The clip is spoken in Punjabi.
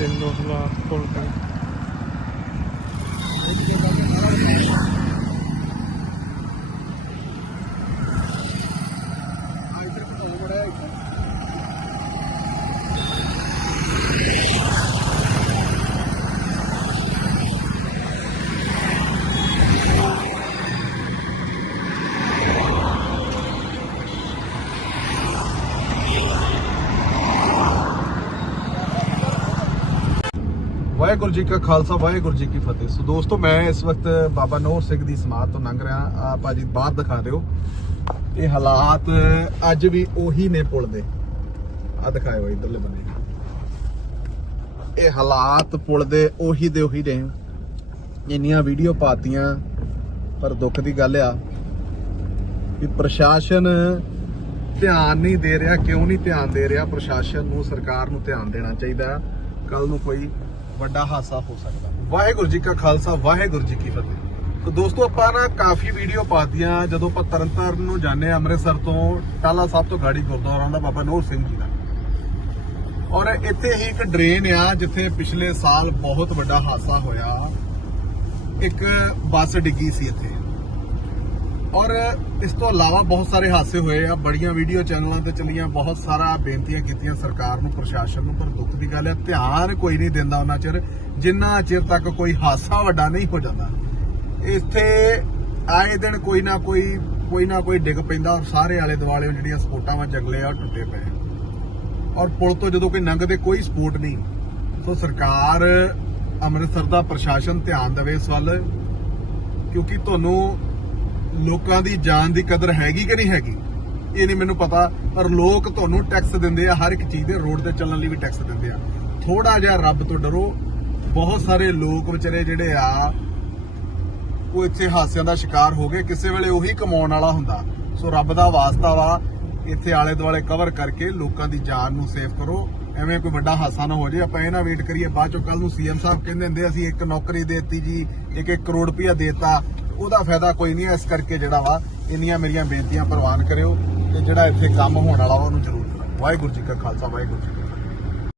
ਦੇਖ ਲਓ ਹਾਲਾਤ ਵਾਹਿਗੁਰੂ ਜੀ ਕਾ ਖਾਲਸਾ, ਵਾਹਿਗੁਰੂ ਜੀ ਕੀ ਫਤਿਹ। ਸੋ ਦੋਸਤੋ, ਮੈਂ ਇਸ ਵਕਤ ਬਾਬਾ ਨੋਰ ਸਿੰਘ ਦੀ ਸਮਾਧ ਤੋਂ ਲੰਘ ਰਿਹਾ। ਆ ਭਾਜੀ ਬਾਹਰ ਦਿਖਾ ਦਿਓ। ਇਹ ਹਾਲਾਤ ਅੱਜ ਵੀ ਉਹੀ ਨੇ ਪੁਲ ਦੇ। ਆ ਦਿਖਾਇਓ ਇਧਰਲੇ ਬੰਨੇ। ਇਹ ਹਾਲਾਤ ਪੁਲ ਦੇ ਉਹੀ ਦੇ ਉਹੀ ਨੇ। ਇੰਨੀਆਂ ਵੀਡੀਓ ਪਾਤੀਆਂ, ਪਰ ਦੁੱਖ ਦੀ ਗੱਲ ਆ ਵੀ ਪ੍ਰਸ਼ਾਸਨ ਧਿਆਨ ਨਹੀਂ ਦੇ ਰਿਹਾ, ਕਿਉਂ ਨਹੀਂ ਧਿਆਨ ਦੇ ਰਿਹਾ? ਪ੍ਰਸ਼ਾਸਨ ਨੂੰ, ਸਰਕਾਰ ਨੂੰ ਧਿਆਨ ਦੇਣਾ ਚਾਹੀਦਾ। ਕੱਲ ਨੂੰ ਕੋਈ ਵੱਡਾ ਹਾਦਸਾ ਹੋ ਸਕਦਾ। ਵਾਹਿਗੁਰੂ ਜੀ ਕਾ ਖਾਲਸਾ, ਵਾਹਿਗੁਰੂ ਜੀ ਕੀ ਫਤਿਹ। ਤੋ ਦੋਸਤੋ, ਆਪਾਂ ਨਾ ਕਾਫੀ ਵੀਡੀਓ ਪਾਤੀਆਂ, ਜਦੋਂ ਆਪਾਂ ਤਰਨਤਾਰਨ ਨੂੰ ਜਾਂਦੇ ਹਾਂ ਅੰਮ੍ਰਿਤਸਰ ਤੋਂ ਟਾਲਾ ਸਾਹਿਬ ਤੋਂ ਗਾੜੀ ਗੁਰਦੁਆਰਾ ਦਾ ਬਾਬਾ ਨੂਰ ਸਿੰਘ ਜੀ ਦਾ। ਔਰ ਇੱਥੇ ਹੀ ਇੱਕ ਡਰੇਨ ਆ, ਜਿੱਥੇ ਪਿਛਲੇ ਸਾਲ ਬਹੁਤ ਵੱਡਾ ਹਾਦਸਾ ਹੋਇਆ। ਇੱਕ ਬੱਸ ਡਿੱਗੀ ਸੀ ਇੱਥੇ। ਔਰ ਇਸ ਤੋਂ ਇਲਾਵਾ ਬਹੁਤ ਸਾਰੇ ਹਾਦਸੇ ਹੋਏ ਆ। ਬੜੀਆਂ ਵੀਡੀਓ ਚੈਨਲਾਂ ਤੇ ਚੱਲੀਆਂ, ਬਹੁਤ ਸਾਰਾ ਬੇਨਤੀਆਂ ਕੀਤੀਆਂ ਸਰਕਾਰ ਨੂੰ, ਪ੍ਰਸ਼ਾਸਨ ਨੂੰ, ਪਰ ਦੁੱਖ ਦੀ ਗੱਲ ਹੈ, ਧਿਆਨ ਕੋਈ ਨਹੀਂ ਦਿੰਦਾ ਉਹਨਾਂ ਚਿਰ, ਜਿੰਨਾ ਚਿਰ ਤੱਕ ਕੋਈ ਹਾਦਸਾ ਵੱਡਾ ਨਹੀਂ ਹੋ ਜਾਂਦਾ। ਇੱਥੇ ਆਏ ਦਿਨ ਕੋਈ ਨਾ ਕੋਈ ਕੋਈ ਨਾ ਕੋਈ ਡਿੱਗ ਪੈਂਦਾ ਔਰ ਸਾਰੇ ਆਲੇ ਦੁਆਲੇ ਜਿਹੜੀਆਂ ਸਪੋਰਟਾਂ ਵਾ ਜੰਗਲੇ ਆ, ਉਹ ਟੁੱਟੇ ਪਏ ਔਰ ਪੁਲ ਤੋਂ ਜਦੋਂ ਕੋਈ ਲੰਘਦੇ ਕੋਈ ਸਪੋਰਟ ਨਹੀਂ। ਸੋ ਸਰਕਾਰ, ਅੰਮ੍ਰਿਤਸਰ ਦਾ ਪ੍ਰਸ਼ਾਸਨ ਧਿਆਨ ਦੇਵੇ ਇਸ ਵੱਲ, ਕਿਉਂਕਿ ਤੁਹਾਨੂੰ ਲੋਕਾਂ ਦੀ ਜਾਨ ਦੀ ਕਦਰ ਹੈਗੀ ਕਿ ਨਹੀਂ ਹੈਗੀ? ਇਹ ਨਹੀਂ ਮੈਨੂੰ ਪਤਾ, ਪਰ ਲੋਕ ਤੁਹਾਨੂੰ ਟੈਕਸ ਦਿੰਦੇ ਆ, ਹਰ ਇੱਕ ਚੀਜ਼ ਦੇ ਰੋਡ ਤੇ ਚੱਲਣ ਲਈ ਵੀ ਟੈਕਸ ਦਿੰਦੇ ਆ। ਥੋੜਾ ਜਿਹਾ ਰੱਬ ਤੋਂ ਡਰੋ, ਬਹੁਤ ਸਾਰੇ ਲੋਕ ਵਿਚਾਰੇ ਜਿਹੜੇ ਆ, ਉਹ ਇੱਥੇ ਹਾਸਿਆਂ ਦਾ ਸ਼ਿਕਾਰ ਹੋ ਗਏ, ਕਿਸੇ ਵੇਲੇ ਉਹੀ ਕਮਾਉਣ ਵਾਲਾ ਹੁੰਦਾ। ਸੋ ਰੱਬ ਦਾ ਵਾਸਤਾ ਵਾ, ਇੱਥੇ ਆਲੇ ਦੁਆਲੇ ਕਵਰ ਕਰਕੇ ਲੋਕਾਂ ਦੀ ਜਾਨ ਨੂੰ ਸੇਫ ਕਰੋ। ਐਵੇਂ ਕੋਈ ਵੱਡਾ ਹਾਸਾ ਨਾ ਹੋ ਜਾਏ ਆਪਾਂ ਇਹ ਨਾ ਵੇਟ ਕਰੀਏ, ਬਾਅਦ ਚੋਂ ਕੱਲ ਨੂੰ ਸੀਐਮ ਸਾਹਿਬ ਕਹਿੰਦੇ ਹੁੰਦੇ ਅਸੀਂ ਇੱਕ ਨੌਕਰੀ ਦੇਤੀ ਜੀ ਇੱਕ ਇੱਕ ਕਰੋੜ ਰੁਪਇਆ ਦੇਤਾ ਉਹਦਾ ਫਾਇਦਾ ਕੋਈ ਨਹੀਂ ਇਸ ਕਰਕੇ ਜਿਹੜਾ ਵਾ, ਇੰਨੀਆਂ ਮੇਰੀਆਂ ਬੇਨਤੀਆਂ ਪ੍ਰਵਾਨ ਕਰਿਓ ਤੇ ਜਿਹੜਾ ਇੱਥੇ ਕੰਮ ਹੋਣ ਵਾਲਾ ਉਹਨੂੰ ਜ਼ਰੂਰ ਕਰੋ। ਵਾਹਿਗੁਰੂ ਜੀ ਕਾ ਖਾਲਸਾ, ਵਾਹਿਗੁਰੂ ਜੀ